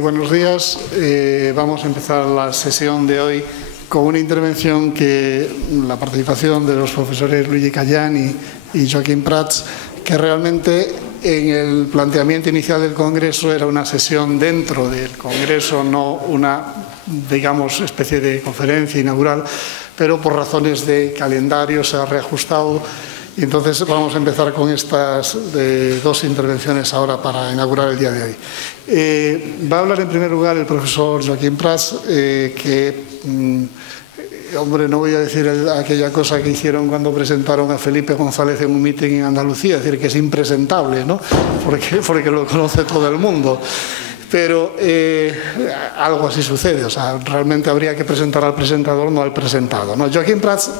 Buenos días. Vamos a empezar la sesión de hoy con una intervención que la participación de los profesores Luigi Callán y Joaquín Prats, que realmente en el planteamiento inicial del Congreso era una sesión dentro del Congreso, no una, digamos, especie de conferencia inaugural, pero por razones de calendario se ha reajustado. Y entonces vamos a empezar con estas dos intervenciones ahora para inaugurar el día de hoy. Va a hablar en primer lugar el profesor Joaquín Prats, hombre, no voy a decir aquella cosa que hicieron cuando presentaron a Felipe González en un mitin en Andalucía, es decir, que es impresentable, ¿no? Porque lo conoce todo el mundo. Pero algo así sucede, o sea, realmente habría que presentar al presentador, no al presentado, ¿no? Joaquín Prats,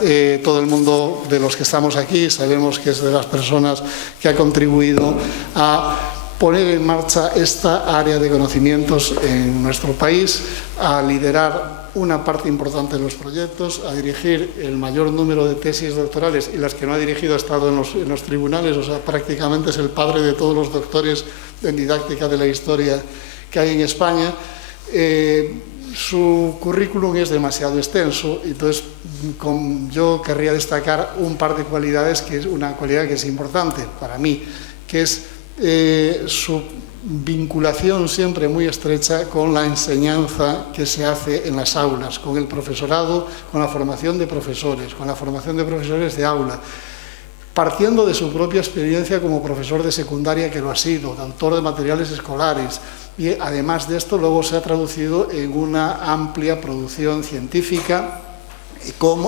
todo el mundo de los que estamos aquí sabemos que es de las personas que ha contribuido a poner en marcha esta área de conocimientos en nuestro país, a liderar una parte importante de los proyectos, a dirigir el mayor número de tesis doctorales, y las que no ha dirigido ha estado en los tribunales, o sea, prácticamente es el padre de todos los doctores en didáctica de la historia que hay en España. Su currículum es demasiado extenso, entonces yo querría destacar un par de cualidades, que es una cualidad que es importante para mí, que es su vinculación siempre muy estrecha con la enseñanza que se hace en las aulas, con el profesorado, con la formación de profesores, con la formación de profesores de aula, partiendo de su propia experiencia como profesor de secundaria, que lo ha sido, de autor de materiales escolares, y además de esto luego se ha traducido en una amplia producción científica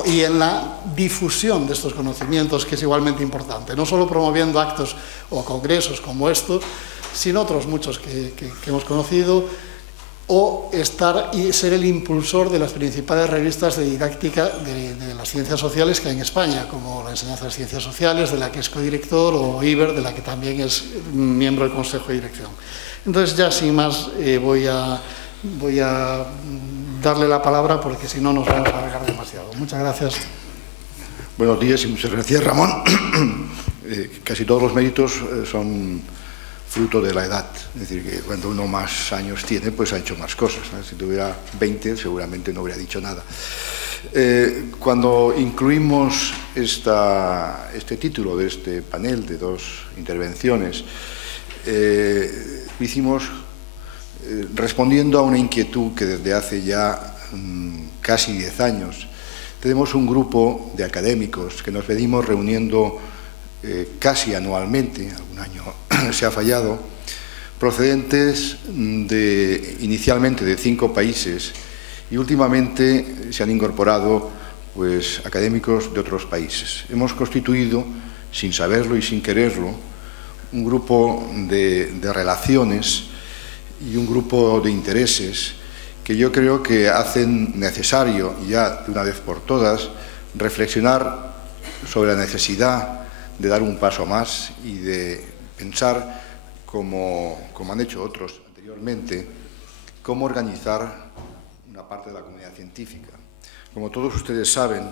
y en la difusión de estos conocimientos, que es igualmente importante, no solo promoviendo actos o congresos como estos, sino otros muchos que hemos conocido, o estar y ser el impulsor de las principales revistas de didáctica de las ciencias sociales que hay en España, como la Enseñanza de las Ciencias Sociales, de la que es codirector, o IBER, de la que también es miembro del Consejo de Dirección. Entonces, ya sin más, voy a darle la palabra, porque si no nos vamos a alargar demasiado. Muchas gracias. Buenos días y muchas gracias, Ramón. Casi todos los méritos son fruto de la edad, es decir, que cuando uno más años tiene, pues ha hecho más cosas, ¿no? Si tuviera 20, seguramente no habría dicho nada. Cuando incluimos este título de este panel de dos intervenciones, lo hicimos respondiendo a una inquietud que desde hace ya casi 10 años tenemos un grupo de académicos que nos venimos reuniendo casi anualmente, algún año se ha fallado, procedentes inicialmente de 5 países, y últimamente se han incorporado pues académicos de otros países. Hemos constituido, sin saberlo y sin quererlo, un grupo de relaciones y un grupo de intereses que yo creo que hacen necesario, ya de una vez por todas, reflexionar sobre la necesidad de dar un paso más y de pensar, como han hecho otros anteriormente, cómo organizar una parte de la comunidad científica. Como todos ustedes saben,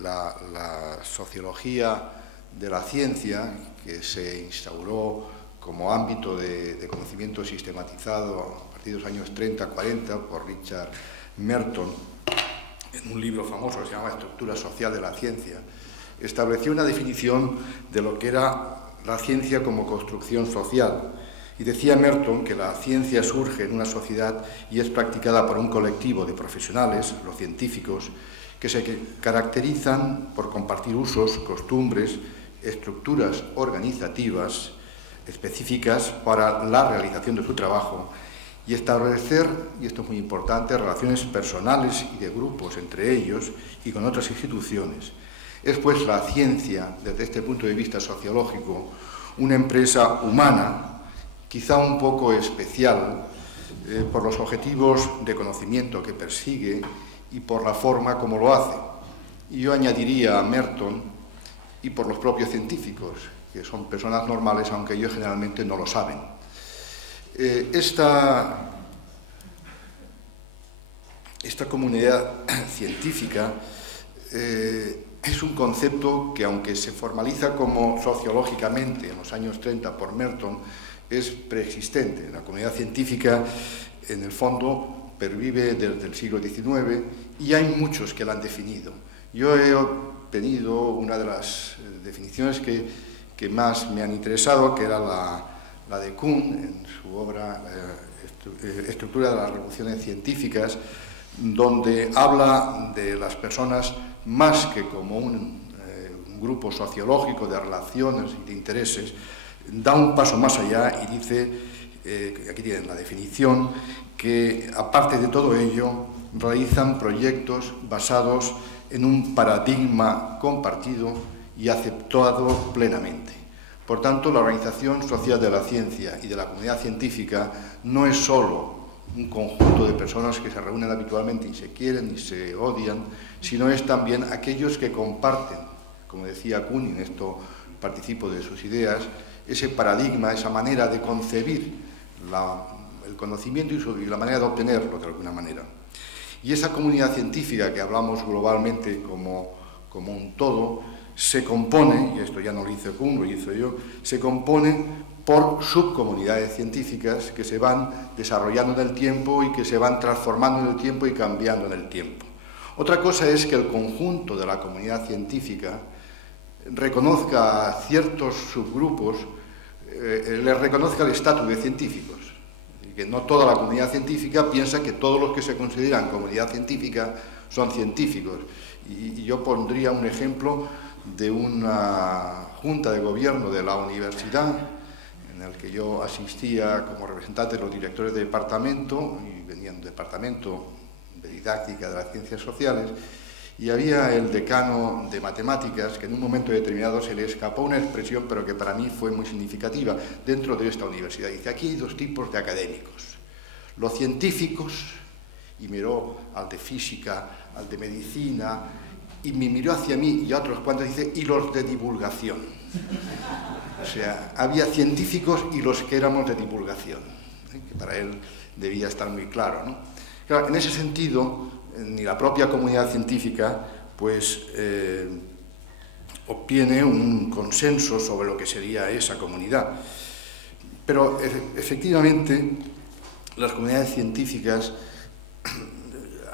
la sociología de la ciencia, que se instauró como ámbito de conocimiento sistematizado a partir de los años 30-40 por Richard Merton, en un libro famoso que se llama Estructura social de la ciencia, estableció una definición de lo que era la ciencia como construcción social. Y decía Merton que la ciencia surge en una sociedad y es practicada por un colectivo de profesionales, los científicos, que se caracterizan por compartir usos, costumbres, estructuras organizativas específicas para la realización de su trabajo y establecer, y esto es muy importante, relaciones personales y de grupos entre ellos y con otras instituciones. Es pues la ciencia, desde este punto de vista sociológico, una empresa humana, quizá un poco especial, por los objetivos de conocimiento que persigue y por la forma como lo hace. Y yo añadiría a Merton, y por los propios científicos, que son personas normales, aunque ellos generalmente no lo saben. esta comunidad científica es un concepto que, aunque se formaliza como sociológicamente en los años 30 por Merton, es preexistente. La comunidad científica, en el fondo, pervive desde el siglo XIX y hay muchos que la han definido. Yo he obtenido una de las definiciones que más me han interesado, que era la de Kuhn, en su obra Estructura de las revoluciones científicas, donde habla de las personas más que como un grupo sociológico de relaciones y de intereses, da un paso más allá y dice, aquí tienen la definición, que aparte de todo ello realizan proyectos basados en un paradigma compartido y aceptado plenamente. Por tanto, la organización social de la ciencia y de la comunidad científica no es solo un conjunto de personas que se reúnen habitualmente y se quieren y se odian, sino es también aquellos que comparten, como decía Kuhn, y en esto participo de sus ideas, ese paradigma, esa manera de concebir el conocimiento y la manera de obtenerlo de alguna manera. Y esa comunidad científica que hablamos globalmente como un todo, se compone, y esto ya no lo hizo Kuhn, lo hizo yo, se compone por subcomunidades científicas que se van desarrollando en el tiempo y que se van transformando en el tiempo y cambiando en el tiempo. Otra cosa es que el conjunto de la comunidad científica reconozca a ciertos subgrupos, les reconozca el estatus de científicos. Y que no toda la comunidad científica piensa que todos los que se consideran comunidad científica son científicos. Y yo pondría un ejemplo de una junta de gobierno de la universidad en el que yo asistía como representante de los directores de departamento, y venían del departamento de didáctica de las ciencias sociales, y había el decano de matemáticas que en un momento determinado se le escapó una expresión, pero que para mí fue muy significativa dentro de esta universidad. Dice, aquí hay dos tipos de académicos, los científicos, y miró al de física, al de medicina, y me miró hacia mí y a otros cuantos, dice, y los de divulgación. O sea, había científicos y los que éramos de divulgación, que para él debía estar muy claro, ¿no? Claro, en ese sentido, ni la propia comunidad científica, pues, obtiene un consenso sobre lo que sería esa comunidad. Pero, efectivamente, las comunidades científicas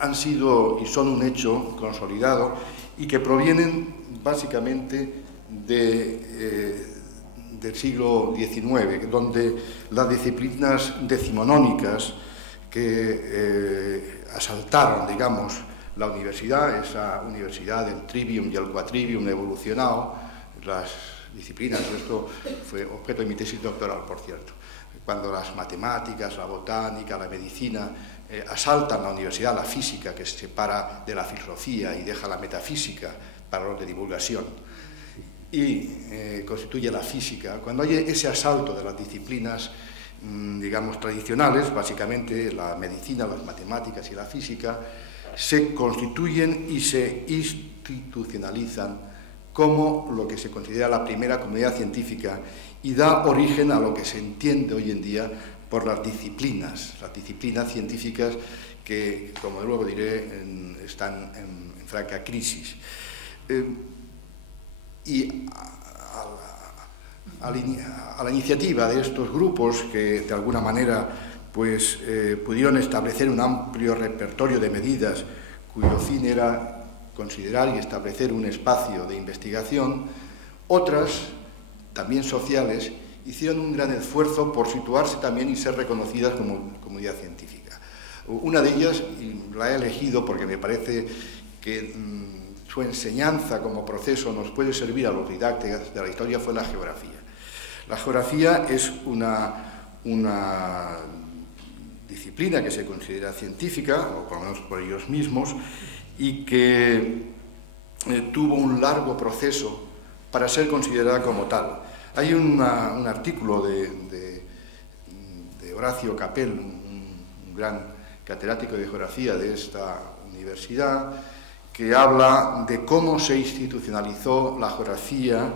han sido y son un hecho consolidado y que provienen básicamente del siglo XIX, donde las disciplinas decimonónicas que asaltaron, digamos, la universidad, esa universidad del trivium y el quadrivium evolucionado, las disciplinas, esto fue objeto de mi tesis doctoral, por cierto, cuando las matemáticas, la botánica, la medicina asaltan la universidad, la física, que se separa de la filosofía y deja la metafísica para los de divulgación, y constituye la física. Cuando hay ese asalto de las disciplinas, digamos, tradicionales, básicamente la medicina, las matemáticas y la física, se constituyen y se institucionalizan como lo que se considera la primera comunidad científica y da origen a lo que se entiende hoy en día por las disciplinas científicas que, como luego diré, están en franca crisis. Y a la iniciativa de estos grupos que, de alguna manera, pues, pudieron establecer un amplio repertorio de medidas cuyo fin era considerar y establecer un espacio de investigación, otras, también sociales, hicieron un gran esfuerzo por situarse también y ser reconocidas como comunidad científica. Una de ellas, y la he elegido porque me parece que su enseñanza como proceso nos puede servir a los didácticos de la historia, fue la geografía. La geografía es una disciplina que se considera científica, o por lo menos por ellos mismos, y que tuvo un largo proceso para ser considerada como tal. Hay un artículo de Horacio Capel, un gran catedrático de geografía de esta universidad, que habla de cómo se institucionalizó la geografía,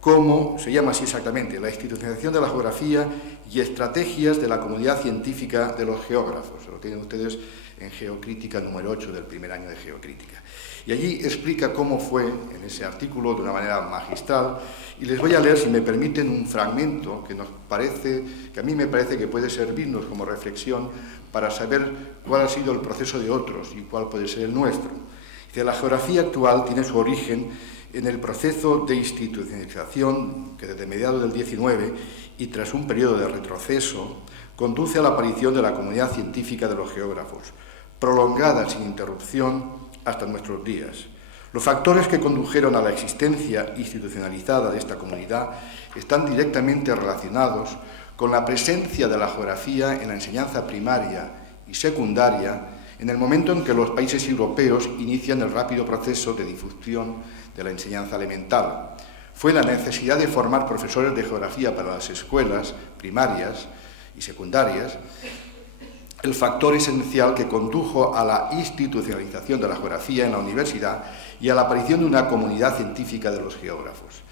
cómo se llama así exactamente, la institucionalización de la geografía y estrategias de la comunidad científica de los geógrafos. Lo tienen ustedes en Geocrítica número 8 del primer año de Geocrítica. Y allí explica cómo fue, en ese artículo, de una manera magistral, y les voy a leer, si me permiten, un fragmento que a mí me parece que puede servirnos como reflexión para saber cuál ha sido el proceso de otros y cuál puede ser el nuestro. Dice: la geografía actual tiene su origen en el proceso de institucionalización que desde mediados del XIX y tras un periodo de retroceso conduce a la aparición de la comunidad científica de los geógrafos, prolongada sin interrupción hasta nuestros días. Los factores que condujeron a la existencia institucionalizada de esta comunidad están directamente relacionados con la presencia de la geografía en la enseñanza primaria y secundaria en el momento en que los países europeos inician el rápido proceso de difusión de la enseñanza elemental. Fue la necesidad de formar profesores de geografía para las escuelas primarias y secundarias el factor esencial que condujo a la institucionalización de la geografía en la universidad y a la aparición de una comunidad científica de los geógrafos.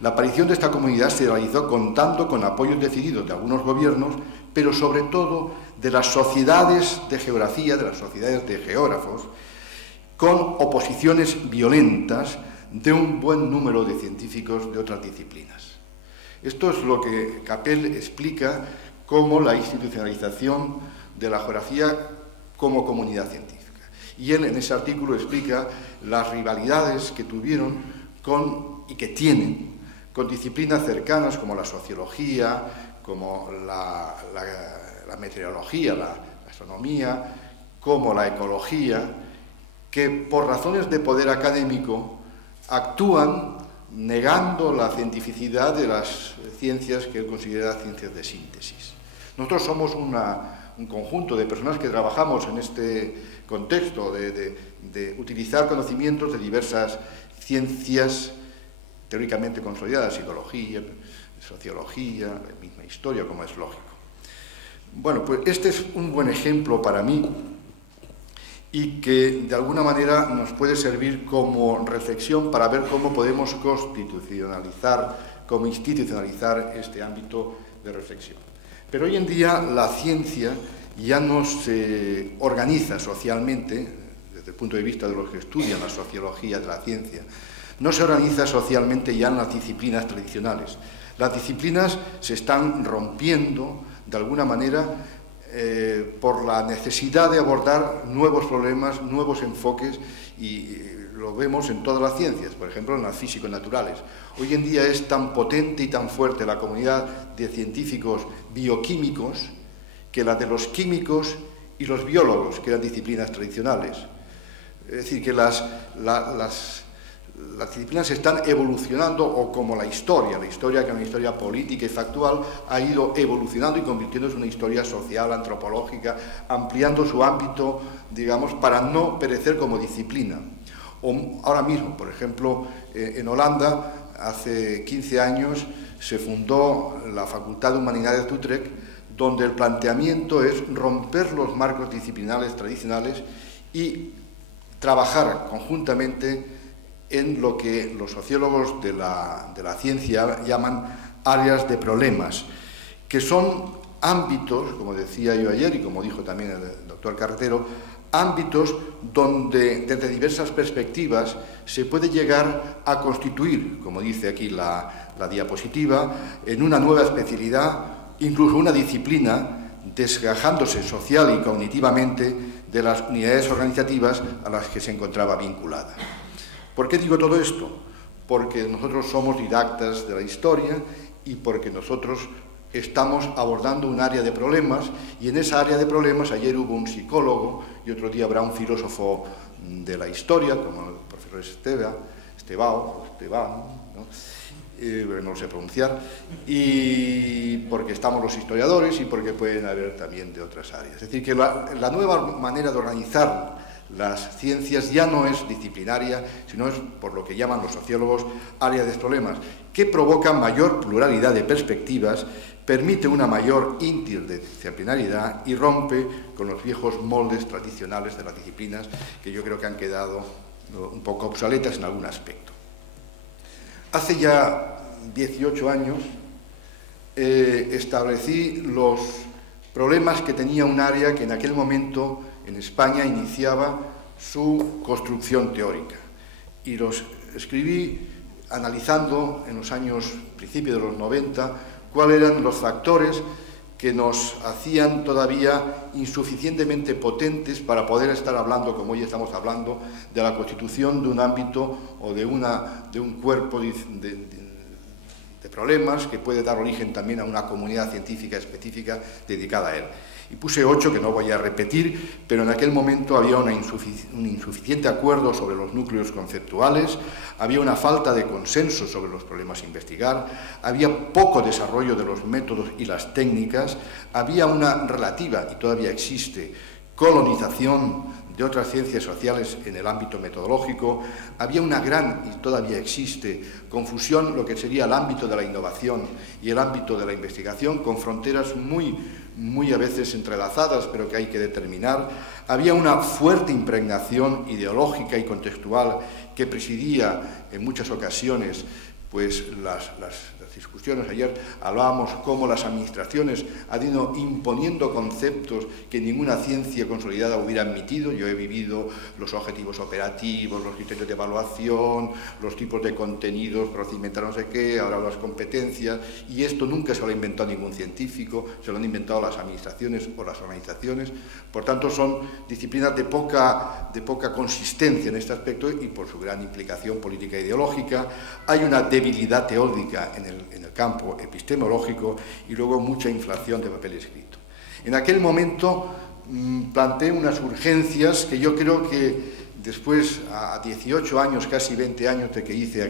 La aparición de esta comunidad se realizó contando con apoyos decididos de algunos gobiernos, pero sobre todo de las sociedades de geografía, de las sociedades de geógrafos, con oposiciones violentas de un buen número de científicos de otras disciplinas. Esto es lo que Capell explica como la institucionalización de la geografía como comunidad científica. Y él en ese artículo explica las rivalidades que tuvieron y que tienen con disciplinas cercanas como la sociología, como la meteorología, la astronomía, como la ecología, que por razones de poder académico actúan negando la cientificidad de las ciencias que él considera ciencias de síntesis. Nosotros somos un conjunto de personas que trabajamos en este contexto de utilizar conocimientos de diversas ciencias teóricamente consolidadas, psicología, sociología, la misma historia, como es lógico. Bueno, pues este es un buen ejemplo para mí y que de alguna manera nos puede servir como reflexión para ver cómo podemos constitucionalizar, cómo institucionalizar este ámbito de reflexión. Pero hoy en día la ciencia ya no se organiza socialmente, desde el punto de vista de los que estudian la sociología de la ciencia, no se organiza socialmente ya en las disciplinas tradicionales. Las disciplinas se están rompiendo de alguna manera por la necesidad de abordar nuevos problemas, nuevos enfoques, y lo vemos en todas las ciencias, por ejemplo en las físico-naturales. Hoy en día es tan potente y tan fuerte la comunidad de científicos bioquímicos que la de los químicos y los biólogos, que eran disciplinas tradicionales. Es decir, que las disciplinas están evolucionando, o como la historia, que es una historia política y factual, ha ido evolucionando y convirtiéndose en una historia social, antropológica, ampliando su ámbito, digamos, para no perecer como disciplina. Ahora mismo, por ejemplo, en Holanda, hace 15 años, se fundó la Facultad de Humanidades de Utrecht, donde el planteamiento es romper los marcos disciplinares tradicionales y trabajar conjuntamente en lo que los sociólogos de la ciencia llaman áreas de problemas, que son ámbitos, como decía yo ayer y como dijo también el doctor Carretero, ámbitos donde desde diversas perspectivas se puede llegar a constituir, como dice aquí la diapositiva, en una nueva especialidad, incluso una disciplina, desgajándose social y cognitivamente de las unidades organizativas a las que se encontraba vinculada. ¿Por qué digo todo esto? Porque nosotros somos didactas de la historia y porque nosotros estamos abordando un área de problemas, y en esa área de problemas ayer hubo un psicólogo y otro día habrá un filósofo de la historia, como el profesor Esteban, ¿no? No lo sé pronunciar, y porque estamos los historiadores y porque pueden haber también de otras áreas. Es decir, que la nueva manera de organizar las ciencias ya no es disciplinaria, sino es, por lo que llaman los sociólogos, área de problemas, que provoca mayor pluralidad de perspectivas, permite una mayor interdisciplinaridad y rompe con los viejos moldes tradicionales de las disciplinas, que yo creo que han quedado un poco obsoletas en algún aspecto. Hace ya 18 años establecí los problemas que tenía un área que en aquel momento en España iniciaba su construcción teórica. Y los escribí analizando en los años, principios de los 90, cuáles eran los factores que nos hacían todavía insuficientemente potentes para poder estar hablando, como hoy estamos hablando, de la constitución de un ámbito o de un cuerpo de problemas que puede dar origen también a una comunidad científica específica dedicada a él. Y puse 8, que no voy a repetir, pero en aquel momento había un insuficiente acuerdo sobre los núcleos conceptuales, había una falta de consenso sobre los problemas a investigar, había poco desarrollo de los métodos y las técnicas, había una relativa, y todavía existe, colonización de otras ciencias sociales en el ámbito metodológico, había una gran, y todavía existe, confusión lo que sería el ámbito de la innovación y el ámbito de la investigación, con fronteras muy a veces entrelazadas, pero que hay que determinar. Había una fuerte impregnación ideológica y contextual que presidía en muchas ocasiones pues las discusiones. Ayer hablábamos cómo las administraciones han ido imponiendo conceptos que ninguna ciencia consolidada hubiera admitido. Yo he vivido los objetivos operativos, los criterios de evaluación, los tipos de contenidos, procedimental no sé qué, ahora las competencias, y esto nunca se lo ha inventado ningún científico, se lo han inventado las administraciones o las organizaciones. Por tanto, son disciplinas de poca consistencia en este aspecto y por su gran implicación política e ideológica. Hay una debilidad teórica en el campo epistemológico y luego mucha inflación de papel escrito. En aquel momento planteé unas urgencias que yo creo que después, a 18 años, casi 20 años de que hice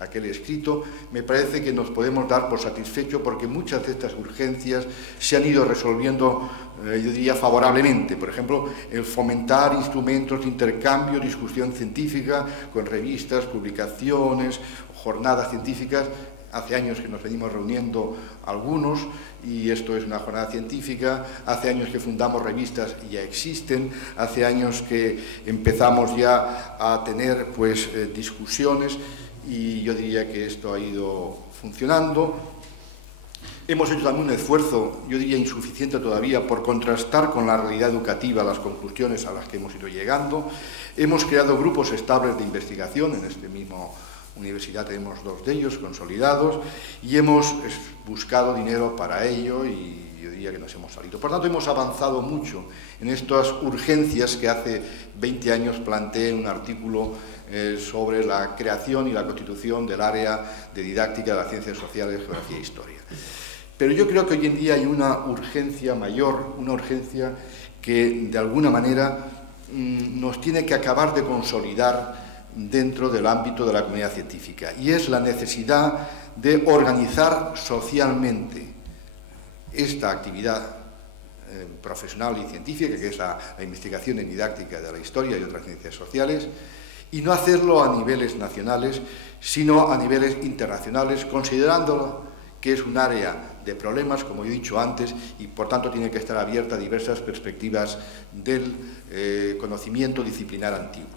aquel escrito, me parece que nos podemos dar por satisfecho porque muchas de estas urgencias se han ido resolviendo, yo diría, favorablemente. Por ejemplo, el fomentar instrumentos de intercambio, discusión científica, con revistas, publicaciones, jornadas científicas. Hace años que nos venimos reuniendo algunos, y esto es una jornada científica. Hace años que fundamos revistas y ya existen. Hace años que empezamos ya a tener pues, discusiones, y yo diría que esto ha ido funcionando. Hemos hecho también un esfuerzo, yo diría insuficiente todavía, por contrastar con la realidad educativa las conclusiones a las que hemos ido llegando. Hemos creado grupos estables de investigación en este mismo universidad, tenemos 2 de ellos consolidados, y hemos buscado dinero para ello y yo diría que nos hemos salido. Por tanto, hemos avanzado mucho en estas urgencias que hace 20 años planteé en un artículo sobre la creación y la constitución del área de didáctica de las ciencias sociales, geografía e historia. Pero yo creo que hoy en día hay una urgencia mayor, una urgencia que de alguna manera nos tiene que acabar de consolidar dentro del ámbito de la comunidad científica, y es la necesidad de organizar socialmente esta actividad profesional y científica, que es la investigación en didáctica de la historia y otras ciencias sociales, y no hacerlo a niveles nacionales, sino a niveles internacionales, considerándolo que es un área de problemas, como he dicho antes, y por tanto tiene que estar abierta a diversas perspectivas del conocimiento disciplinar antiguo.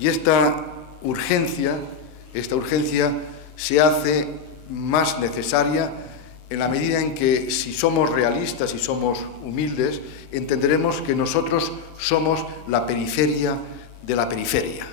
Y esta urgencia se hace más necesaria en la medida en que, si somos realistas y somos humildes, entenderemos que nosotros somos la periferia de la periferia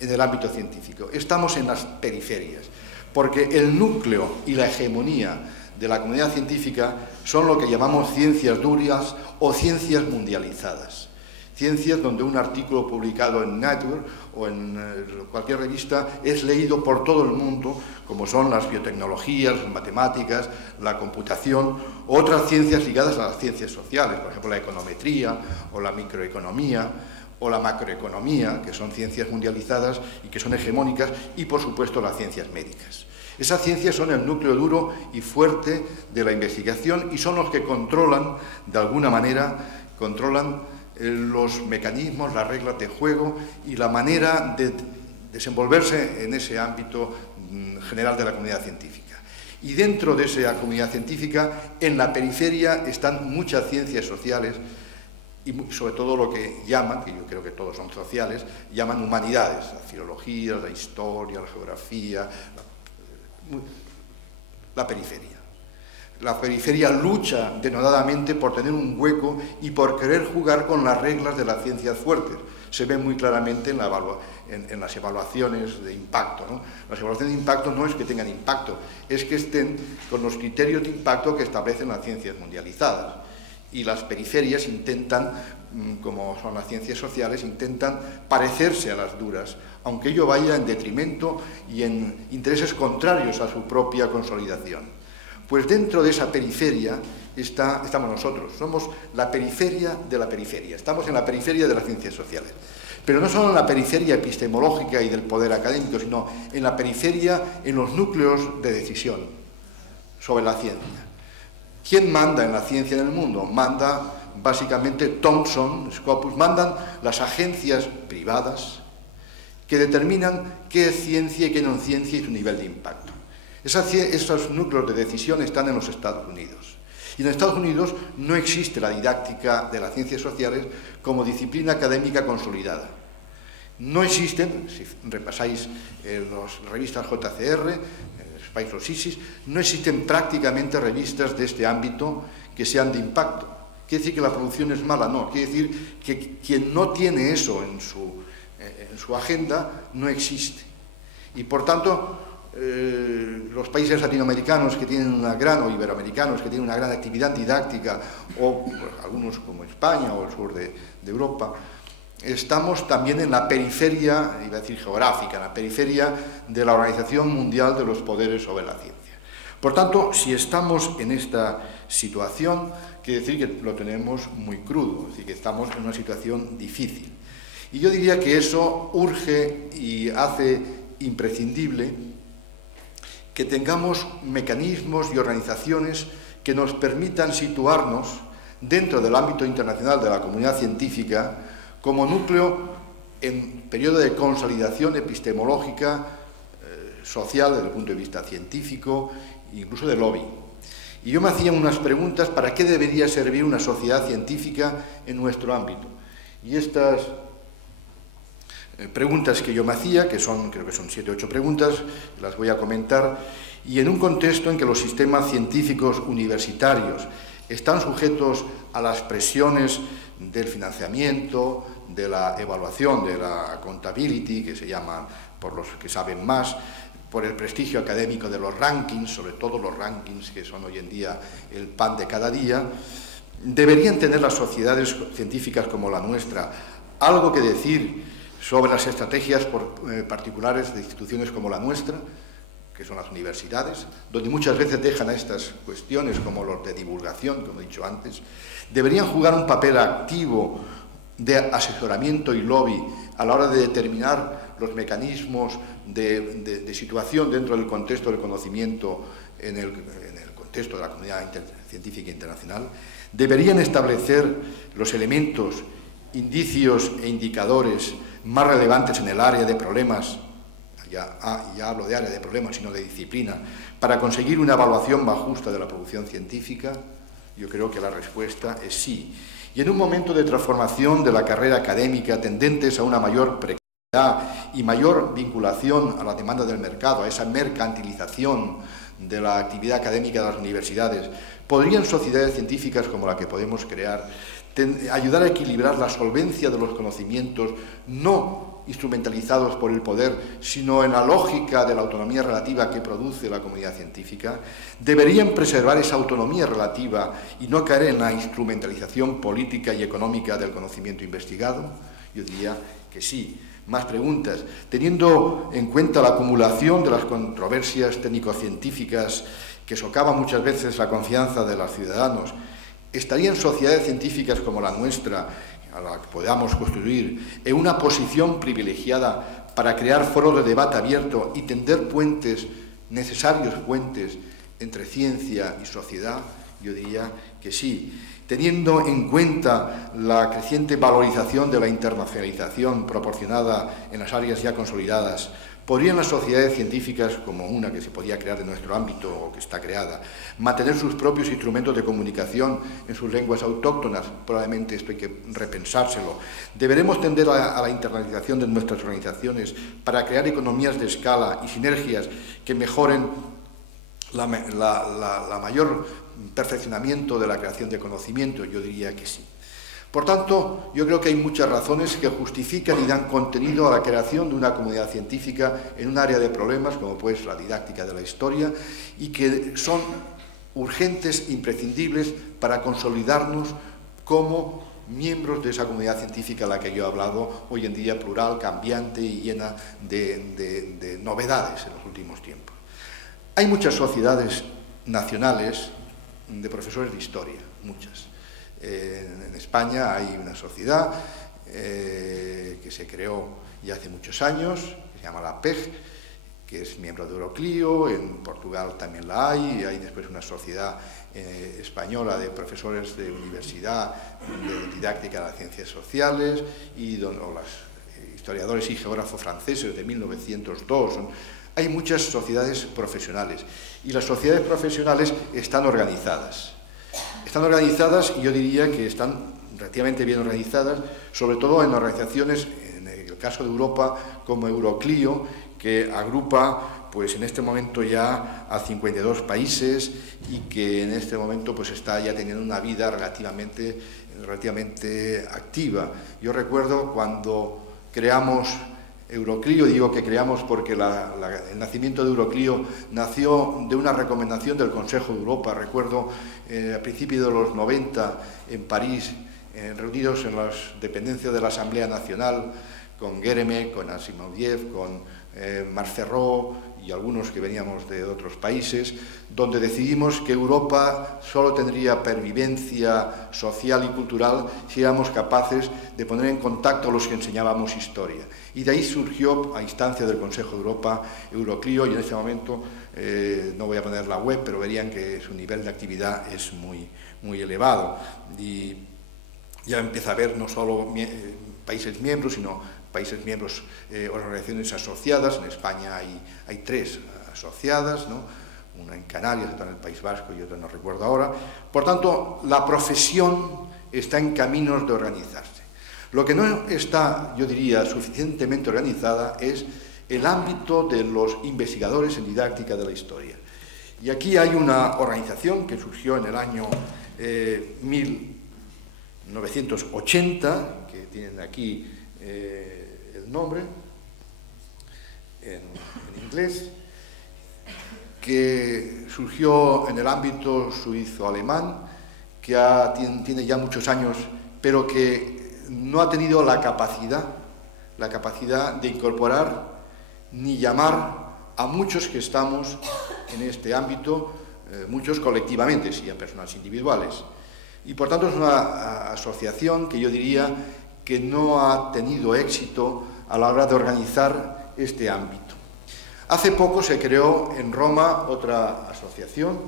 en el ámbito científico. Estamos en las periferias, porque el núcleo y la hegemonía de la comunidad científica son lo que llamamos ciencias duras o ciencias mundializadas. Ciencias donde un artículo publicado en Nature o en cualquier revista es leído por todo el mundo, como son las biotecnologías, las matemáticas, la computación, o otras ciencias ligadas a las ciencias sociales, por ejemplo la econometría o la microeconomía o la macroeconomía, que son ciencias mundializadas y que son hegemónicas, y por supuesto las ciencias médicas. Esas ciencias son el núcleo duro y fuerte de la investigación y son los que controlan, de alguna manera, los mecanismos, las reglas de juego y la manera de desenvolverse en ese ámbito general de la comunidad científica. Y dentro de esa comunidad científica, en la periferia, están muchas ciencias sociales y sobre todo lo que llaman, que yo creo que todos son sociales, llaman humanidades, la filología, la historia, la geografía, la periferia. La periferia lucha denodadamente por tener un hueco y por querer jugar con las reglas de las ciencias fuertes. Se ve muy claramente en las evaluaciones de impacto, ¿no? Las evaluaciones de impacto no es que tengan impacto, es que estén con los criterios de impacto que establecen las ciencias mundializadas. Y las periferias intentan, como son las ciencias sociales, intentan parecerse a las duras, aunque ello vaya en detrimento y en intereses contrarios a su propia consolidación. Pues dentro de esa periferia estamos nosotros, somos la periferia de la periferia, estamos en la periferia de las ciencias sociales. Pero no solo en la periferia epistemológica y del poder académico, sino en la periferia, en los núcleos de decisión sobre la ciencia. ¿Quién manda en la ciencia en el mundo? Manda básicamente Thomson, Scopus, mandan las agencias privadas que determinan qué es ciencia y qué no es ciencia y su nivel de impacto. Esos núcleos de decisión están en los Estados Unidos. Y en Estados Unidos no existe la didáctica de las ciencias sociales como disciplina académica consolidada. No existen, si repasáis las revistas JCR, Spice of ISIS, no existen prácticamente revistas de este ámbito que sean de impacto. ¿Quiere decir que la producción es mala? No, quiere decir que quien no tiene eso en su agenda no existe. Y por tanto, los países latinoamericanos que tienen una gran, o iberoamericanos que tienen una gran actividad didáctica, o pues, algunos como España o el sur de Europa, estamos también en la periferia, iba a decir geográfica, en la periferia de la Organización Mundial de los Poderes sobre la Ciencia. Por tanto, si estamos en esta situación, quiere decir que lo tenemos muy crudo, es decir, que estamos en una situación difícil. Y yo diría que eso urge y hace imprescindible que tengamos mecanismos y organizaciones que nos permitan situarnos dentro del ámbito internacional de la comunidad científica como núcleo en periodo de consolidación epistemológica, social, desde el punto de vista científico, incluso de lobby. Y yo me hacía unas preguntas para qué debería servir una sociedad científica en nuestro ámbito. Y estas preguntas que yo me hacía, que son, creo que son 7 o 8 preguntas, las voy a comentar, y en un contexto en que los sistemas científicos universitarios están sujetos a las presiones del financiamiento, de la evaluación, de la accountability, que se llama por los que saben más, por el prestigio académico de los rankings, sobre todo los rankings que son hoy en día el pan de cada día, deberían tener las sociedades científicas como la nuestra algo que decir sobre las estrategias particulares de instituciones como la nuestra, que son las universidades, donde muchas veces dejan a estas cuestiones como los de divulgación, como he dicho antes, deberían jugar un papel activo de asesoramiento y lobby a la hora de determinar los mecanismos de situación dentro del contexto del conocimiento en el contexto de la comunidad científica internacional, deberían establecer los elementos, indicios e indicadores más relevantes en el área de problemas, ya hablo de área de problemas, sino de disciplina, para conseguir una evaluación más justa de la producción científica. Yo creo que la respuesta es sí. Y en un momento de transformación de la carrera académica tendentes a una mayor precariedad y mayor vinculación a la demanda del mercado, a esa mercantilización de la actividad académica de las universidades, ¿podrían sociedades científicas como la que podemos crear ayudar a equilibrar la solvencia de los conocimientos no instrumentalizados por el poder, sino en la lógica de la autonomía relativa que produce la comunidad científica? ¿Deberían preservar esa autonomía relativa y no caer en la instrumentalización política y económica del conocimiento investigado? Yo diría que sí. Más preguntas. Teniendo en cuenta la acumulación de las controversias técnico-científicas que socavan muchas veces la confianza de los ciudadanos, ¿estarían sociedades científicas como la nuestra, a la que podamos construir, en una posición privilegiada para crear foros de debate abierto y tender puentes, necesarios puentes, entre ciencia y sociedad? Yo diría que sí. Teniendo en cuenta la creciente valorización de la internacionalización proporcionada en las áreas ya consolidadas, ¿podrían las sociedades científicas, como una que se podía crear en nuestro ámbito o que está creada, mantener sus propios instrumentos de comunicación en sus lenguas autóctonas? Probablemente esto hay que repensárselo. ¿Deberemos tender a la internacionalización de nuestras organizaciones para crear economías de escala y sinergias que mejoren la mayor perfeccionamiento de la creación de conocimiento? Yo diría que sí. Por tanto, yo creo que hay muchas razones que justifican y dan contenido a la creación de una comunidad científica en un área de problemas, como pues la didáctica de la historia, y que son urgentes, imprescindibles para consolidarnos como miembros de esa comunidad científica a la que yo he hablado, hoy en día plural, cambiante y llena de novedades en los últimos tiempos. Hay muchas sociedades nacionales de profesores de historia, muchas. En España hay una sociedad que se creó ya hace muchos años, que se llama la PEG, que es miembro de Euroclio. En Portugal también la hay, y hay después una sociedad española de profesores de universidad de didáctica de las ciencias sociales, y los historiadores y geógrafos franceses de 1902. Hay muchas sociedades profesionales, y las sociedades profesionales están organizadas. Están organizadas, y yo diría que están relativamente bien organizadas, sobre todo en organizaciones, en el caso de Europa, como Euroclio, que agrupa pues en este momento ya a 52 países, y que en este momento pues está ya teniendo una vida relativamente activa. Yo recuerdo cuando creamos Euroclio, digo que creamos porque el nacimiento de Euroclio nació de una recomendación del Consejo de Europa. Recuerdo a principios de los 90 en París, reunidos en las dependencias de la Asamblea Nacional, con Guéréme, con Asimoviev, con Marcerró y algunos que veníamos de otros países, donde decidimos que Europa solo tendría pervivencia social y cultural si éramos capaces de poner en contacto a los que enseñábamos historia. Y de ahí surgió, a instancia del Consejo de Europa, Euroclio, y en este momento, no voy a poner la web, pero verían que su nivel de actividad es muy elevado. Y ya empieza a haber no solo países miembros, sino países miembros, organizaciones asociadas. En España hay 3 asociadas, ¿no? Una en Canarias, otra en el País Vasco y otra no recuerdo ahora. Por tanto, la profesión está en caminos de organizarse. Lo que no está, yo diría, suficientemente organizada es el ámbito de los investigadores en didáctica de la historia. Y aquí hay una organización que surgió en el año 1980, que tienen aquí el nombre en inglés, que surgió en el ámbito suizo-alemán, que tiene ya muchos años, pero que no ha tenido la capacidad de incorporar ni llamar a muchos que estamos en este ámbito, muchos colectivamente, sí, a personas individuales. Y por tanto es una asociación que yo diría que no ha tenido éxito a la hora de organizar este ámbito. Hace poco se creó en Roma otra asociación,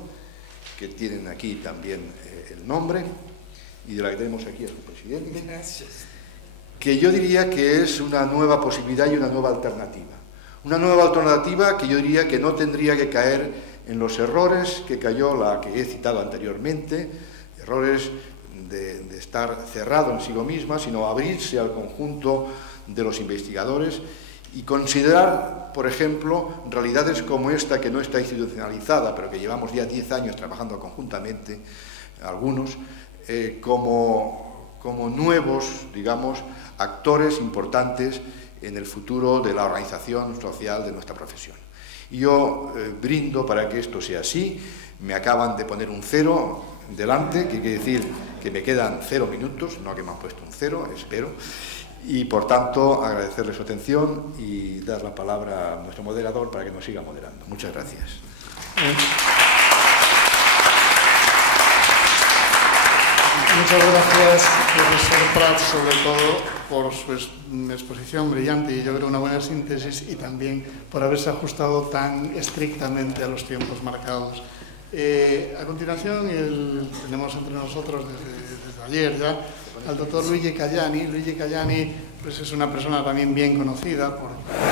que tienen aquí también el nombre, y de la que tenemos aquí a su presidente, que yo diría que es una nueva posibilidad y una nueva alternativa. Una nueva alternativa que yo diría que no tendría que caer en los errores que cayó la que he citado anteriormente, errores de estar cerrado en sí misma, sino abrirse al conjunto de los investigadores y considerar, por ejemplo, realidades como esta, que no está institucionalizada, pero que llevamos ya 10 años trabajando conjuntamente, algunos, como nuevos, digamos, actores importantes en el futuro de la organización social de nuestra profesión. Y yo brindo para que esto sea así. Me acaban de poner un 0 delante, que quiere decir que me quedan 0 minutos, no que me han puesto un 0, espero, y por tanto agradecerles su atención y dar la palabra a nuestro moderador para que nos siga moderando. Muchas gracias. Muchas gracias, profesor Prat, sobre todo por su exposición brillante y yo creo una buena síntesis, y también por haberse ajustado tan estrictamente a los tiempos marcados. A continuación tenemos entre nosotros desde ayer ya al doctor Luigi Cajani. Luigi Cajani pues es una persona también bien conocida por,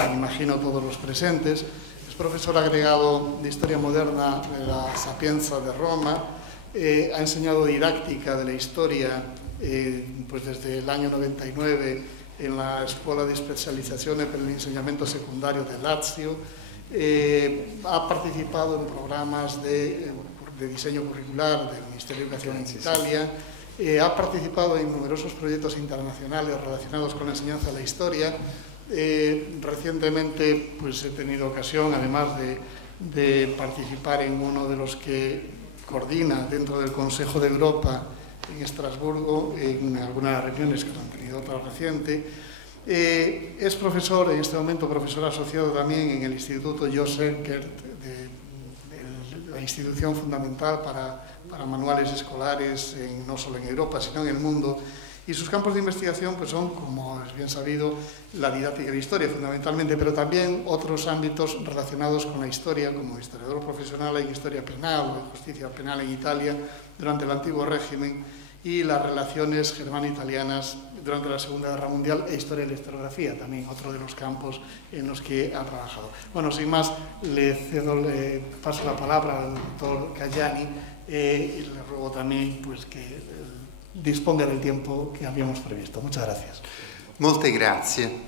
me imagino, todos los presentes. Es profesor agregado de Historia Moderna de la Sapienza de Roma. Ha enseñado didáctica de la historia pues desde el año 99 en la Escuela de Especializaciones per l'Insegnamento Secundario de Lazio. Ha participado en programas de diseño curricular del Ministerio de Educación en Italia. Ha participado en numerosos proyectos internacionales relacionados con la enseñanza de la historia. Recientemente pues, he tenido ocasión, además de participar en uno de los que coordina dentro del Consejo de Europa en Estrasburgo, en algunas reuniones que han tenido otra reciente. Es profesor, en este momento profesor asociado también en el Instituto Joseph Eckert, la institución fundamental para manuales escolares, no solo en Europa, sino en el mundo. Y sus campos de investigación pues son, como es bien sabido, la didáctica de la historia fundamentalmente, pero también otros ámbitos relacionados con la historia, como historiador profesional en historia penal o en justicia penal en Italia durante el antiguo régimen, y las relaciones germano-italianas durante la Segunda Guerra Mundial e historia de la historiografía, también otro de los campos en los que ha trabajado. Bueno, sin más, le paso la palabra al doctor Caggiani y le ruego también pues, que disponga del tiempo che abbiamo previsto. Muchas gracias. Molte grazie.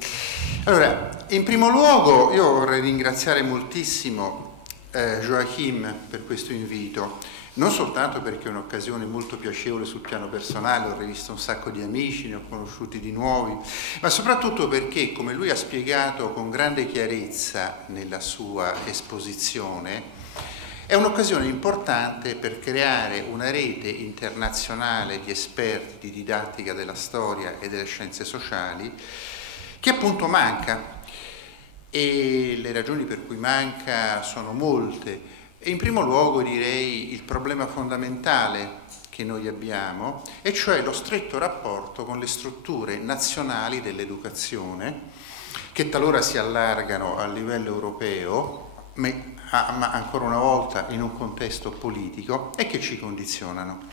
Allora, in primo luogo io vorrei ringraziare moltissimo Joachim per questo invito, non soltanto perché è un'occasione molto piacevole sul piano personale, ho rivisto un sacco di amici, ne ho conosciuti di nuovi, ma soprattutto perché, come lui ha spiegato con grande chiarezza nella sua esposizione, è un'occasione importante per creare una rete internazionale di esperti di didattica della storia e delle scienze sociali che appunto manca, e le ragioni per cui manca sono molte. E in primo luogo direi il problema fondamentale che noi abbiamo, e cioè lo stretto rapporto con le strutture nazionali dell'educazione, che talora si allargano a livello europeo, ma ancora una volta in un contesto politico, e che ci condizionano.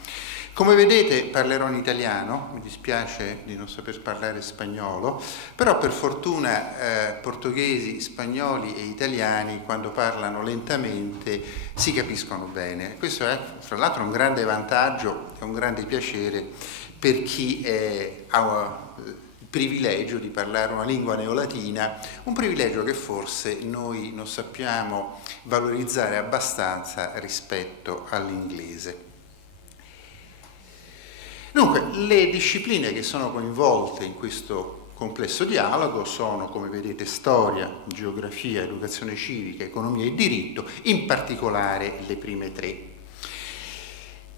Come vedete parlerò in italiano, mi dispiace di non saper parlare spagnolo, però per fortuna portoghesi, spagnoli e italiani quando parlano lentamente si capiscono bene. Questo è fra l'altro un grande vantaggio e un grande piacere per chi ha il privilegio di parlare una lingua neolatina, un privilegio che forse noi non sappiamo valorizzare abbastanza rispetto all'inglese. Dunque, le discipline che sono coinvolte in questo complesso dialogo sono, come vedete, storia, geografia, educazione civica, economia e diritto, in particolare le prime tre.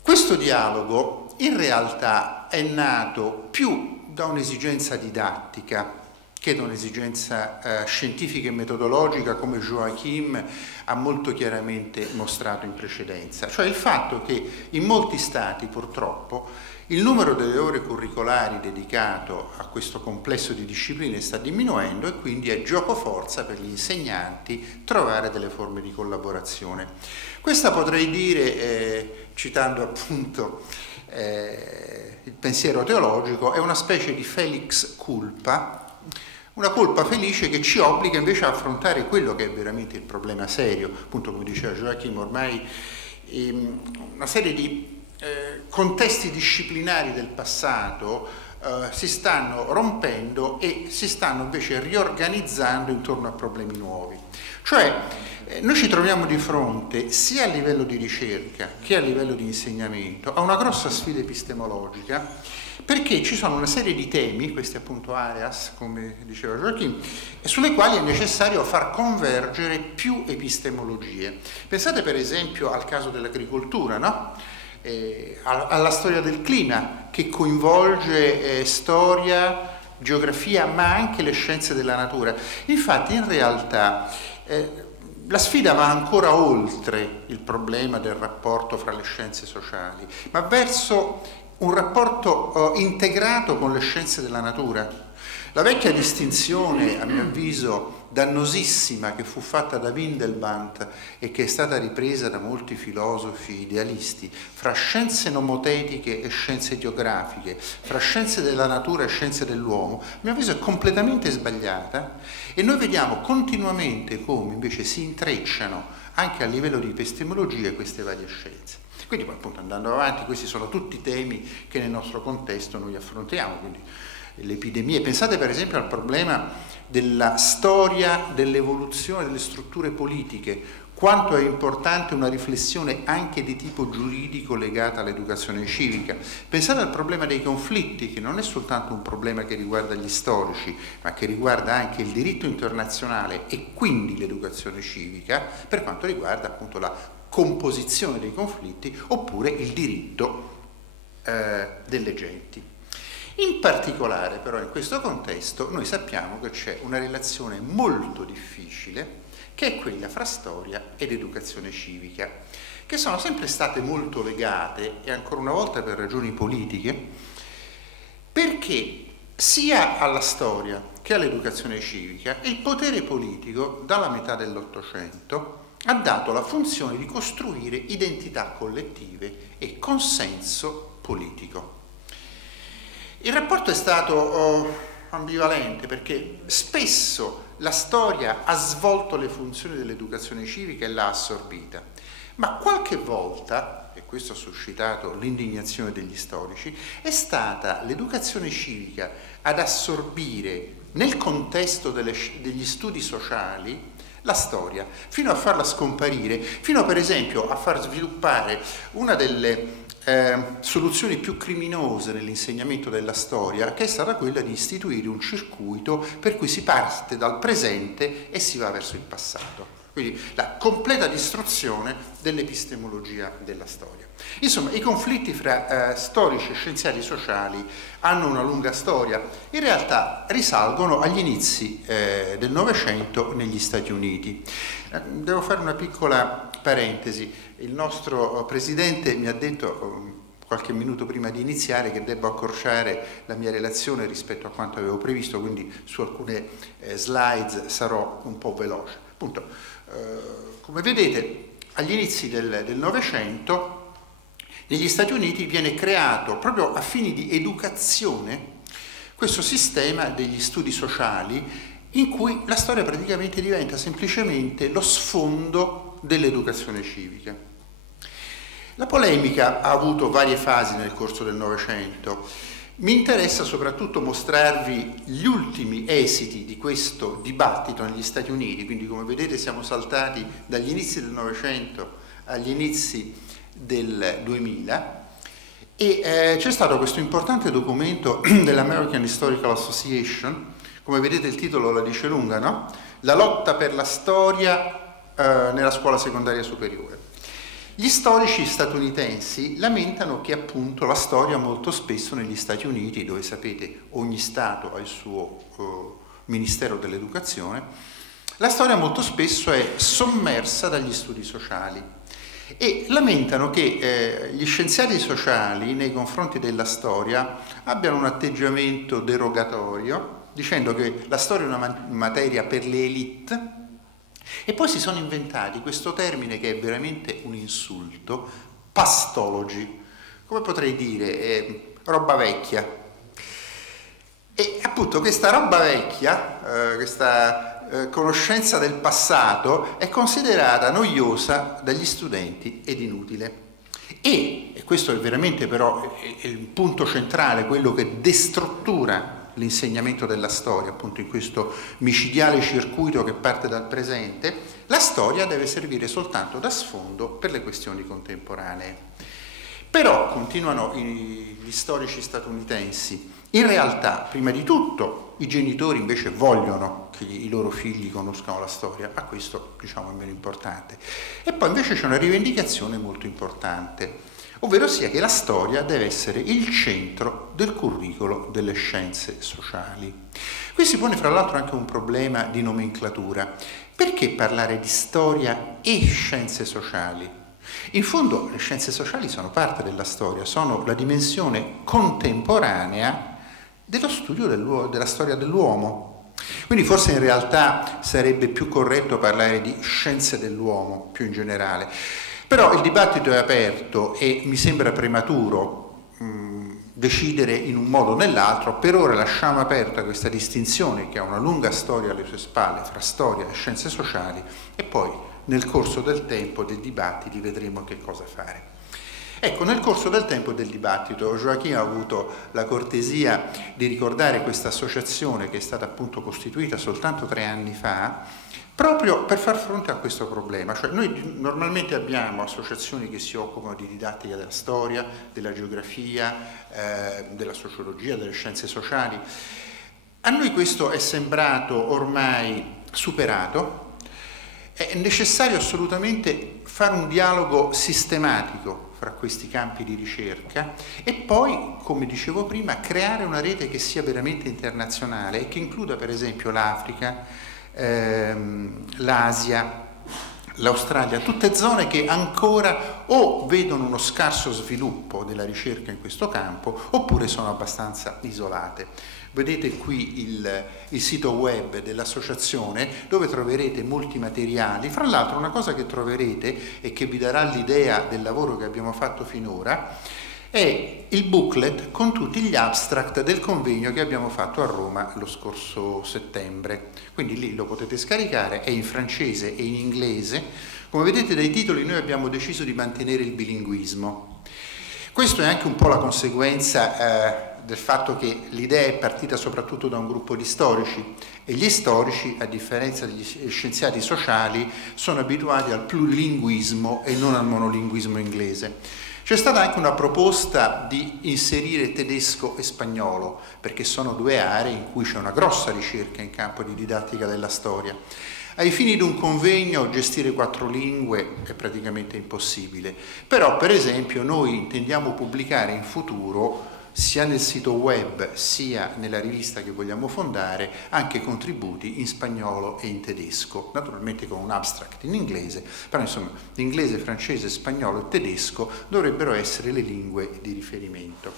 Questo dialogo in realtà è nato più da un'esigenza didattica che da un'esigenza scientifica e metodologica, come Joachim ha molto chiaramente mostrato in precedenza, cioè il fatto che in molti stati purtroppo il numero delle ore curricolari dedicato a questo complesso di discipline sta diminuendo, e quindi è giocoforza per gli insegnanti trovare delle forme di collaborazione. Questa, potrei dire, citando appunto il pensiero teologico, è una specie di felix culpa, una colpa felice che ci obbliga invece a affrontare quello che è veramente il problema serio, appunto come diceva Joachim, ormai una serie di contesti disciplinari del passato si stanno rompendo e si stanno invece riorganizzando intorno a problemi nuovi. Cioè noi ci troviamo di fronte, sia a livello di ricerca che a livello di insegnamento, a una grossa sfida epistemologica, perché ci sono una serie di temi, questi appunto areas, come diceva Joachim, sulle quali è necessario far convergere più epistemologie. Pensate per esempio al caso dell'agricoltura, no? Alla storia del clima, che coinvolge storia, geografia, ma anche le scienze della natura. Infatti in realtà la sfida va ancora oltre il problema del rapporto fra le scienze sociali, ma verso un rapporto integrato con le scienze della natura. La vecchia distinzione, a mio avviso dannosissima, che fu fatta da Windelband e che è stata ripresa da molti filosofi idealisti, fra scienze nomotetiche e scienze geografiche, fra scienze della natura e scienze dell'uomo, a mio avviso è completamente sbagliata, e noi vediamo continuamente come invece si intrecciano anche a livello di epistemologia queste varie scienze. Quindi appunto, andando avanti, questi sono tutti temi che nel nostro contesto noi affrontiamo, quindi le epidemie. Pensate per esempio al problema della storia dell'evoluzione delle strutture politiche. quanto è importante una riflessione anche di tipo giuridico legata all'educazione civica. Pensate al problema dei conflitti, che non è soltanto un problema che riguarda gli storici, ma che riguarda anche il diritto internazionale e quindi l'educazione civica, per quanto riguarda appunto la composizione dei conflitti oppure il diritto delle genti. In particolare però in questo contesto noi sappiamo che c'è una relazione molto difficile che è quella fra storia ed educazione civica, che sono sempre state molto legate, e ancora una volta per ragioni politiche, perché sia alla storia che all'educazione civica il potere politico dalla metà dell'Ottocento ha dato la funzione di costruire identità collettive e consenso politico. Il rapporto è stato ambivalente perché spesso la storia ha svolto le funzioni dell'educazione civica e l'ha assorbita, ma qualche volta, e questo ha suscitato l'indignazione degli storici, è stata l'educazione civica ad assorbire nel contesto degli studi sociali la storia, fino a farla scomparire, fino per esempio a far sviluppare una delle soluzioni più criminose nell'insegnamento della storia, che è stata quella di istituire un circuito per cui si parte dal presente e si va verso il passato. Quindi la completa distruzione dell'epistemologia della storia. Insomma, i conflitti fra storici e scienziati sociali hanno una lunga storia, in realtà risalgono agli inizi del Novecento negli Stati Uniti. Devo fare una piccola parentesi. Il nostro presidente mi ha detto qualche minuto prima di iniziare che devo accorciare la mia relazione rispetto a quanto avevo previsto, quindi su alcune slide sarò un po' veloce. Appunto, come vedete, agli inizi del Novecento negli Stati Uniti viene creato, proprio a fini di educazione, questo sistema degli studi sociali in cui la storia praticamente diventa semplicemente lo sfondo dell'educazione civica. La polemica ha avuto varie fasi nel corso del Novecento. Mi interessa soprattutto mostrarvi gli ultimi esiti di questo dibattito negli Stati Uniti, quindi come vedete siamo saltati dagli inizi del Novecento agli inizi del 2000 e c'è stato questo importante documento dell'American Historical Association, come vedete il titolo la dice lunga, no? La lotta per la storia nella scuola secondaria superiore. Gli storici statunitensi lamentano che appunto la storia molto spesso negli Stati Uniti, dove sapete ogni Stato ha il suo Ministero dell'Educazione, la storia molto spesso è sommersa dagli studi sociali e lamentano che gli scienziati sociali nei confronti della storia abbiano un atteggiamento derogatorio, dicendo che la storia è una materia per le élite. E poi si sono inventati questo termine che è veramente un insulto, pastology, come potrei dire, roba vecchia. E appunto questa roba vecchia, questa conoscenza del passato è considerata noiosa dagli studenti ed inutile. E questo è veramente però il punto centrale, quello che destruttura l'insegnamento della storia, appunto in questo micidiale circuito che parte dal presente, la storia deve servire soltanto da sfondo per le questioni contemporanee. Però, continuano gli storici statunitensi, in realtà, prima di tutto, i genitori invece vogliono che i loro figli conoscano la storia, ma questo, diciamo, è meno importante. E poi invece c'è una rivendicazione molto importante, ovvero sia che la storia deve essere il centro del curriculum delle scienze sociali. Qui si pone fra l'altro anche un problema di nomenclatura. Perché parlare di storia e scienze sociali? In fondo le scienze sociali sono parte della storia, sono la dimensione contemporanea dello studio della storia dell'uomo. Quindi forse in realtà sarebbe più corretto parlare di scienze dell'uomo più in generale. Però il dibattito è aperto e mi sembra prematuro decidere in un modo o nell'altro. Per ora lasciamo aperta questa distinzione che ha una lunga storia alle sue spalle fra storia e scienze sociali e poi nel corso del tempo dei dibattiti vedremo che cosa fare. Ecco, nel corso del tempo del dibattito Joachim ha avuto la cortesia di ricordare questa associazione che è stata appunto costituita soltanto 3 anni fa proprio per far fronte a questo problema. Cioè, noi normalmente abbiamo associazioni che si occupano di didattica della storia, della geografia, della sociologia, delle scienze sociali. A noi questo è sembrato ormai superato. È necessario assolutamente fare un dialogo sistematico fra questi campi di ricerca e poi, come dicevo prima, creare una rete che sia veramente internazionale e che includa per esempio l'Africa, l'Asia, l'Australia, tutte zone che ancora o vedono uno scarso sviluppo della ricerca in questo campo oppure sono abbastanza isolate. Vedete qui il sito web dell'associazione dove troverete molti materiali. Fra l'altro una cosa che troverete e che vi darà l'idea del lavoro che abbiamo fatto finora è il booklet con tutti gli abstract del convegno che abbiamo fatto a Roma lo scorso settembre. Quindi lì lo potete scaricare, è in francese e in inglese. Come vedete dai titoli noi abbiamo deciso di mantenere il bilinguismo. Questo è anche un po' la conseguenza del fatto che l'idea è partita soprattutto da un gruppo di storici e gli storici, a differenza degli scienziati sociali, sono abituati al plurilinguismo e non al monolinguismo inglese. C'è stata anche una proposta di inserire tedesco e spagnolo, perché sono due aree in cui c'è una grossa ricerca in campo di didattica della storia. Ai fini di un convegno gestire 4 lingue è praticamente impossibile, però per esempio noi intendiamo pubblicare in futuro sia nel sito web sia nella rivista che vogliamo fondare anche contributi in spagnolo e in tedesco, naturalmente con un abstract in inglese, però insomma inglese, francese, spagnolo e tedesco dovrebbero essere le lingue di riferimento.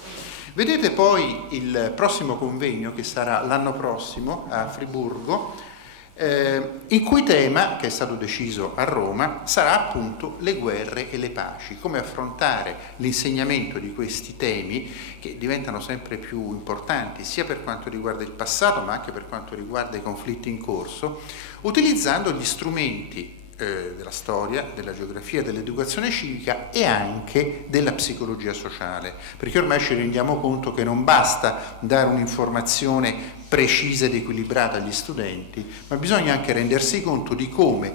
Vedete poi il prossimo convegno che sarà l'anno prossimo a Friburgo, il cui tema, che è stato deciso a Roma, sarà appunto le guerre e le paci, come affrontare l'insegnamento di questi temi che diventano sempre più importanti sia per quanto riguarda il passato ma anche per quanto riguarda i conflitti in corso, utilizzando gli strumenti della storia, della geografia, dell'educazione civica e anche della psicologia sociale, perché ormai ci rendiamo conto che non basta dare un'informazione precisa ed equilibrata agli studenti, ma bisogna anche rendersi conto di come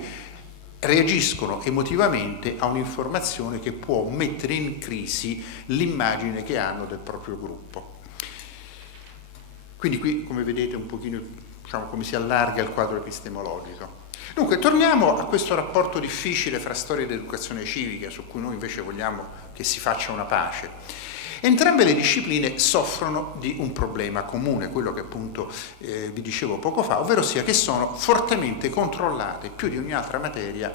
reagiscono emotivamente a un'informazione che può mettere in crisi l'immagine che hanno del proprio gruppo. Quindi qui, come vedete, un pochino, diciamo, come si allarga il quadro epistemologico. Dunque, torniamo a questo rapporto difficile fra storia ed educazione civica, su cui noi invece vogliamo che si faccia una pace. Entrambe le discipline soffrono di un problema comune, quello che appunto vi dicevo poco fa, ovvero sia che sono fortemente controllate più di ogni altra materia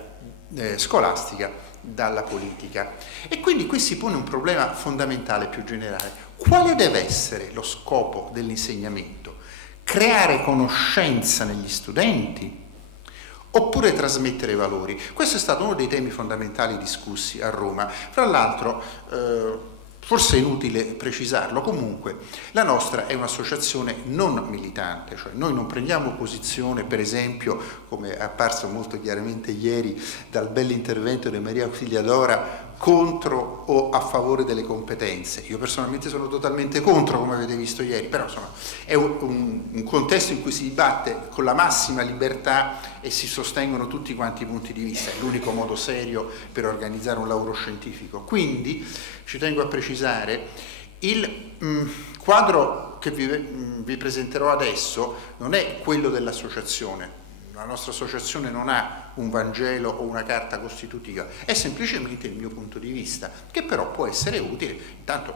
scolastica dalla politica. E quindi qui si pone un problema fondamentale più generale. Quale deve essere lo scopo dell'insegnamento? Creare conoscenza negli studenti? Oppure trasmettere valori? Questo è stato uno dei temi fondamentali discussi a Roma. Fra l'altro, forse è inutile precisarlo, comunque la nostra è un'associazione non militante, cioè noi non prendiamo posizione, per esempio, come è apparso molto chiaramente ieri dal bell'intervento di Maria Auxiliadora, contro o a favore delle competenze. Io personalmente sono totalmente contro, come avete visto ieri, però insomma è un contesto in cui si dibatte con la massima libertà e si sostengono tutti quanti i punti di vista, è l'unico modo serio per organizzare un lavoro scientifico. Quindi ci tengo a precisare, il quadro che vi presenterò adesso non è quello dell'associazione. La nostra associazione non ha un Vangelo o una carta costitutiva, è semplicemente il mio punto di vista, che però può essere utile, intanto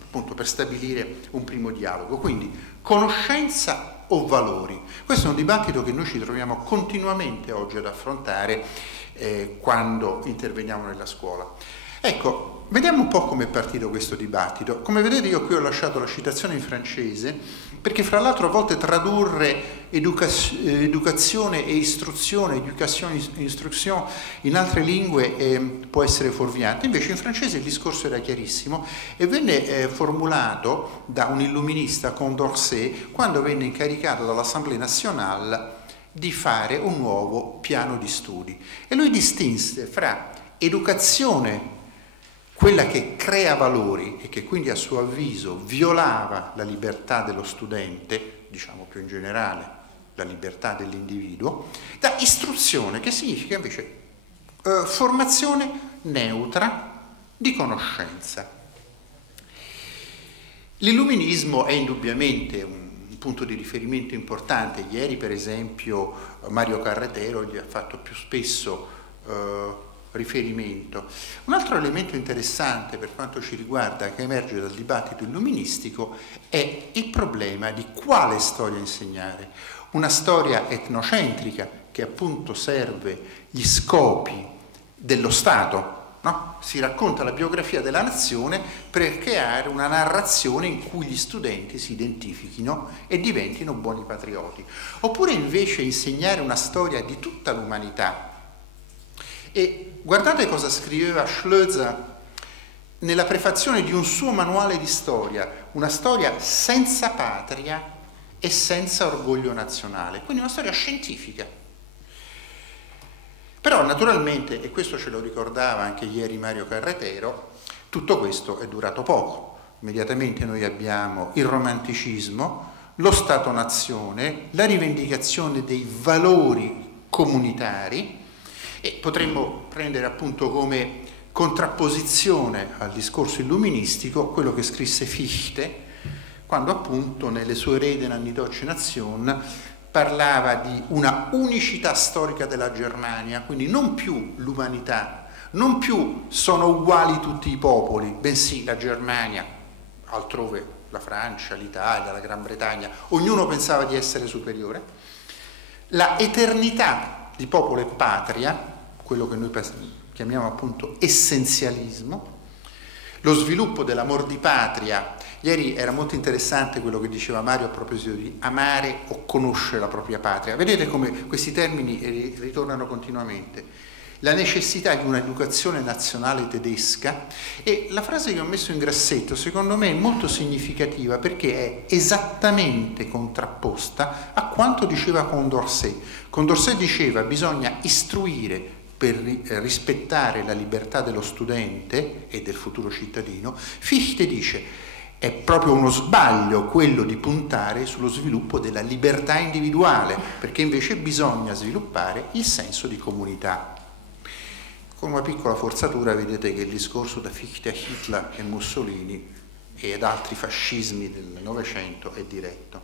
appunto per stabilire un primo dialogo. Quindi conoscenza o valori? Questo è un dibattito che noi ci troviamo continuamente oggi ad affrontare quando interveniamo nella scuola. Ecco, vediamo un po' come è partito questo dibattito. Come vedete io qui ho lasciato la citazione in francese perché fra l'altro a volte tradurre educazione e istruzione, education e instruction in altre lingue può essere fuorviante. Invece in francese il discorso era chiarissimo e venne formulato da un illuminista, Condorcet, quando venne incaricato dall'Assemblée nationale di fare un nuovo piano di studi. E lui distinse fra educazione, quella che crea valori e che quindi a suo avviso violava la libertà dello studente, diciamo più in generale, la libertà dell'individuo, da istruzione, che significa invece formazione neutra di conoscenza. L'illuminismo è indubbiamente un punto di riferimento importante. Ieri, per esempio, Mario Carretero gli ha fatto più spesso riferimento. Un altro elemento interessante per quanto ci riguarda, che emerge dal dibattito illuministico, è il problema di quale storia insegnare. Una storia etnocentrica che appunto serve gli scopi dello Stato, no? Si racconta la biografia della nazione per creare una narrazione in cui gli studenti si identifichino e diventino buoni patrioti. Oppure invece insegnare una storia di tutta l'umanità. E guardate cosa scriveva Schlözer nella prefazione di un suo manuale di storia, una storia senza patria e senza orgoglio nazionale, quindi una storia scientifica. Però naturalmente, e questo ce lo ricordava anche ieri Mario Carretero, tutto questo è durato poco. Immediatamente noi abbiamo il romanticismo, lo Stato-nazione, la rivendicazione dei valori comunitari, e potremmo prendere appunto come contrapposizione al discorso illuministico quello che scrisse Fichte, quando appunto nelle sue Reden an die deutsche Nation parlava di una unicità storica della Germania, quindi non più l'umanità, non più sono uguali tutti i popoli, bensì la Germania, altrove la Francia, l'Italia, la Gran Bretagna, ognuno pensava di essere superiore, la eternità di popolo e patria, quello che noi chiamiamo appunto essenzialismo, lo sviluppo dell'amor di patria. Ieri era molto interessante quello che diceva Mario a proposito di amare o conoscere la propria patria. Vedete come questi termini ritornano continuamente. La necessità di un'educazione nazionale tedesca, e la frase che ho messo in grassetto secondo me è molto significativa perché è esattamente contrapposta a quanto diceva Condorcet. Condorcet diceva bisogna istruire per rispettare la libertà dello studente e del futuro cittadino. Fichte dice è proprio uno sbaglio quello di puntare sullo sviluppo della libertà individuale, perché invece bisogna sviluppare il senso di comunità. Con una piccola forzatura vedete che il discorso da Fichte a Hitler e Mussolini e ad altri fascismi del Novecento è diretto.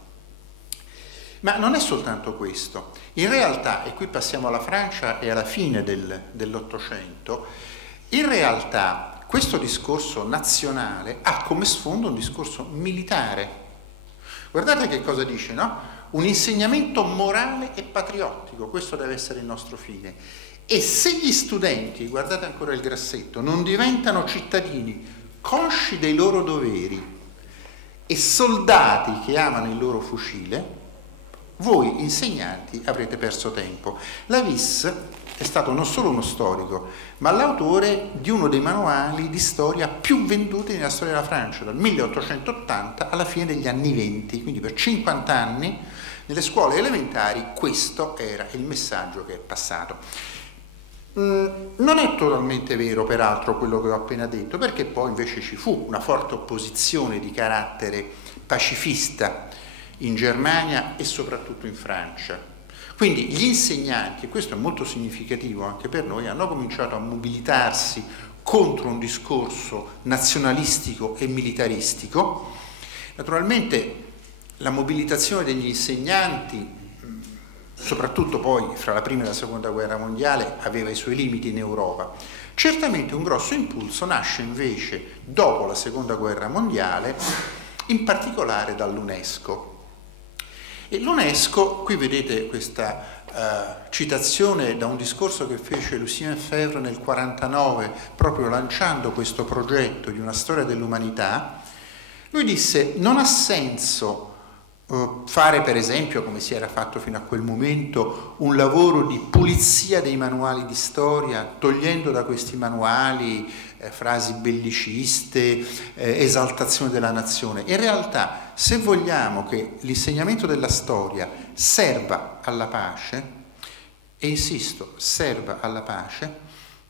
Ma non è soltanto questo. In realtà, e qui passiamo alla Francia e alla fine dell'Ottocento, in realtà questo discorso nazionale ha come sfondo un discorso militare. Guardate che cosa dice, no? Un insegnamento morale e patriottico, questo deve essere il nostro fine. E se gli studenti, guardate ancora il grassetto, non diventano cittadini consci dei loro doveri e soldati che amano il loro fucile, voi insegnanti avrete perso tempo. Lavis è stato non solo uno storico, ma l'autore di uno dei manuali di storia più venduti nella storia della Francia, dal 1880 alla fine degli anni 20, quindi per 50 anni nelle scuole elementari questo era il messaggio che è passato. Non è totalmente vero peraltro quello che ho appena detto, perché poi invece ci fu una forte opposizione di carattere pacifista in Germania e soprattutto in Francia. Quindi gli insegnanti, e questo è molto significativo anche per noi, hanno cominciato a mobilitarsi contro un discorso nazionalistico e militaristico. Naturalmente la mobilitazione degli insegnanti, soprattutto poi fra la prima e la seconda guerra mondiale, aveva i suoi limiti in Europa. Certamente un grosso impulso nasce invece dopo la seconda guerra mondiale, in particolare dall'UNESCO. E l'UNESCO, qui vedete questa citazione da un discorso che fece Lucien Febvre nel 1949, proprio lanciando questo progetto di una storia dell'umanità. Lui disse: non ha senso fare, per esempio, come si era fatto fino a quel momento, un lavoro di pulizia dei manuali di storia, togliendo da questi manuali frasi belliciste, esaltazione della nazione. In realtà, se vogliamo che l'insegnamento della storia serva alla pace, e insisto, serva alla pace,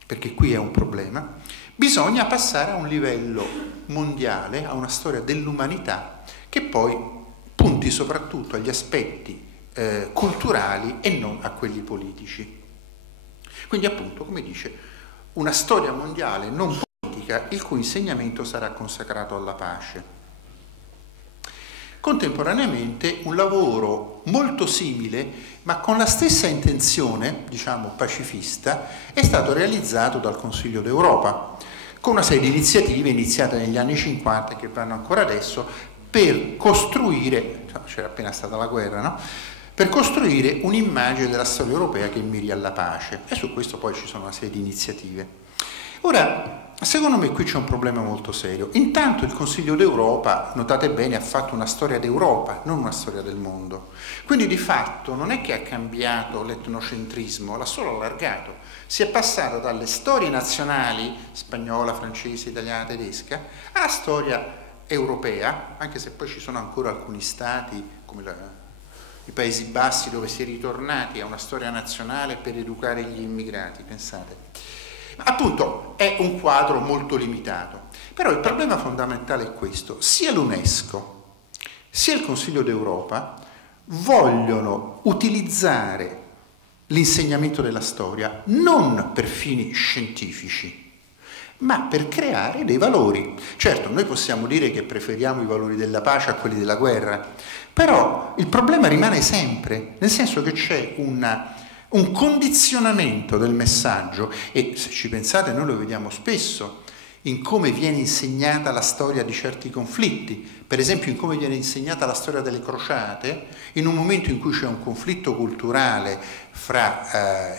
perché qui è un problema, bisogna passare a un livello mondiale, a una storia dell'umanità che poi punti soprattutto agli aspetti culturali e non a quelli politici. Quindi appunto, come dice, una storia mondiale non politica il cui insegnamento sarà consacrato alla pace. Contemporaneamente un lavoro molto simile, ma con la stessa intenzione, diciamo pacifista, è stato realizzato dal Consiglio d'Europa, con una serie di iniziative iniziate negli anni 50 che vanno ancora adesso, per costruire, c'era appena stata la guerra, no? Per costruire un'immagine della storia europea che miri alla pace, e su questo poi ci sono una serie di iniziative. Ora, secondo me qui c'è un problema molto serio. Intanto il Consiglio d'Europa, notate bene, ha fatto una storia d'Europa, non una storia del mondo. Quindi di fatto non è che ha cambiato l'etnocentrismo, l'ha solo allargato. Si è passato dalle storie nazionali, spagnola, francese, italiana, tedesca, alla storia europea, anche se poi ci sono ancora alcuni stati, come i Paesi Bassi, dove si è ritornati a una storia nazionale per educare gli immigrati, pensate. Appunto è un quadro molto limitato, però il problema fondamentale è questo: sia l'UNESCO sia il Consiglio d'Europa vogliono utilizzare l'insegnamento della storia non per fini scientifici, ma per creare dei valori. Certo, noi possiamo dire che preferiamo i valori della pace a quelli della guerra, però il problema rimane sempre, nel senso che c'è un condizionamento del messaggio, e se ci pensate noi lo vediamo spesso in come viene insegnata la storia di certi conflitti, per esempio in come viene insegnata la storia delle crociate, in un momento in cui c'è un conflitto culturale fra